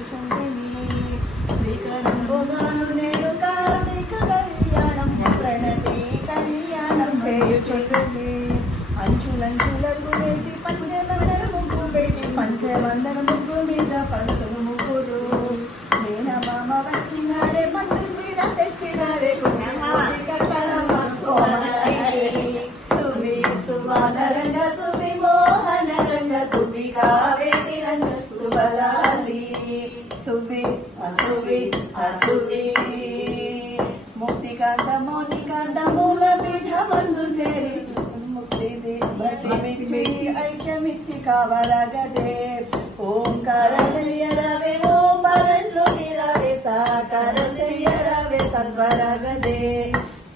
చేయుచుంటిని శ్రీకరంబుగాను నేను కార్తీక కళ్యాణం ప్రణతి కళ్యాణం చేయుచుంటిని అంచులంచులకు వేసి పంచమందల ముగ్గు పెట్టి పంచమందల ముగ్గు మీద పంతులు ముగ్గురు మేనమామ వచ్చినారే పట్టు చీర తెచ్చినారే సువి సువానరంగ సువి మోహన రంగ సువి కావేటి రంగ సుబలాలి సువి అసువి అసువి ముక్తికాంత మౌనికాంత మూల పీఠమందు చేరి భక్తిమిచ్చి ఐక్యమిచ్చి కావలగదే ఓంకార చెయ్యరవే ఓం పరంజ్యోతి రవే సాకార చెయ్యరవే సద్వరగదే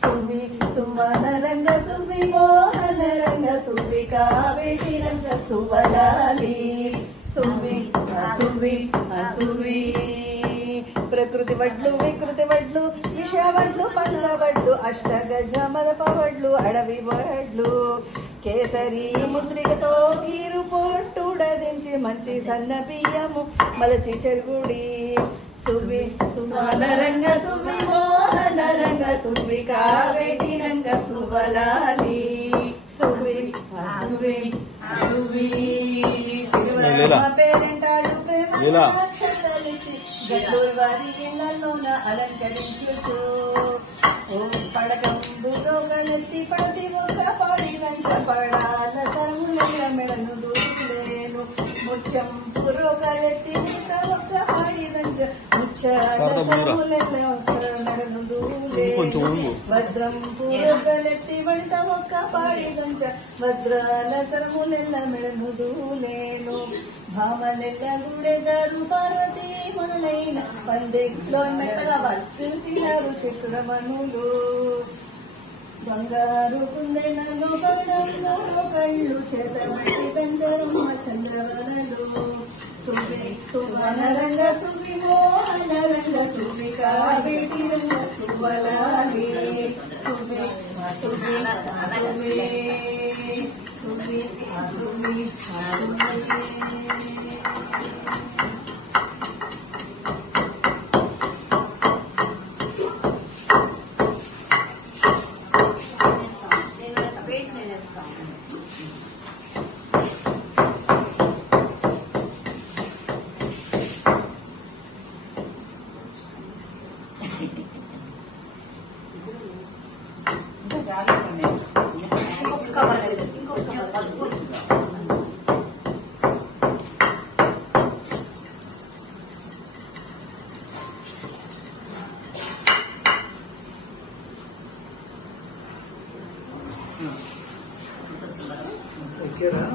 సువి సుమన రంగ సువి మోహన రంగ సువి కావేటి రంగ సువలాలి సువి అసువి అసువి ప్రకృతి వడ్లు వికృతి వడ్లు విష వడ్లు పంచవడ్లు అష్టగజ మదప వడ్లు అడవి వడ్లు కేసరి ముద్రికతో కీరు పొట్టుడదించి మంచి సన్న బియ్యము మలచి చెరుగుడి సువి సుమన రంగ సువి మోహన రంగ సువి కావేటి రంగ సువలాలి సువి సువి సువి పేరెంటాడు ప్రేమ గడ్డూరు వారి ఇళ్లలోన అలంకరించుచు పడకంబుతో గలెత్తి పడతి ఒక్క పాడిదంచ పడాల సరముల మెడను దూలేను ముత్యం పురోగలెత్తి ముక్క ఒక్క పాడిదంచ ముచ్చాల సరముల మెడను దూలేను వజ్రం పురోగలెత్తి వడిత ఒక్క పాడిదంచ వజ్రాల సరములెల్ల మెడను దూలేను భామలెల్ల గుడెదరు పార్వతి మొదలైన పందెట్లో మెత్తగా వల్సినారు చక్రమణులు బంగారు కుందెనలు పగడంలో కళ్ళు చేతబట్టి పెంచరమ్మ చంద్రవనలు సువి సువన రంగ సువి మోహన రంగ సువి కావేటి రంగ సువలాలి సువి సువి సువి సువి సువి Era?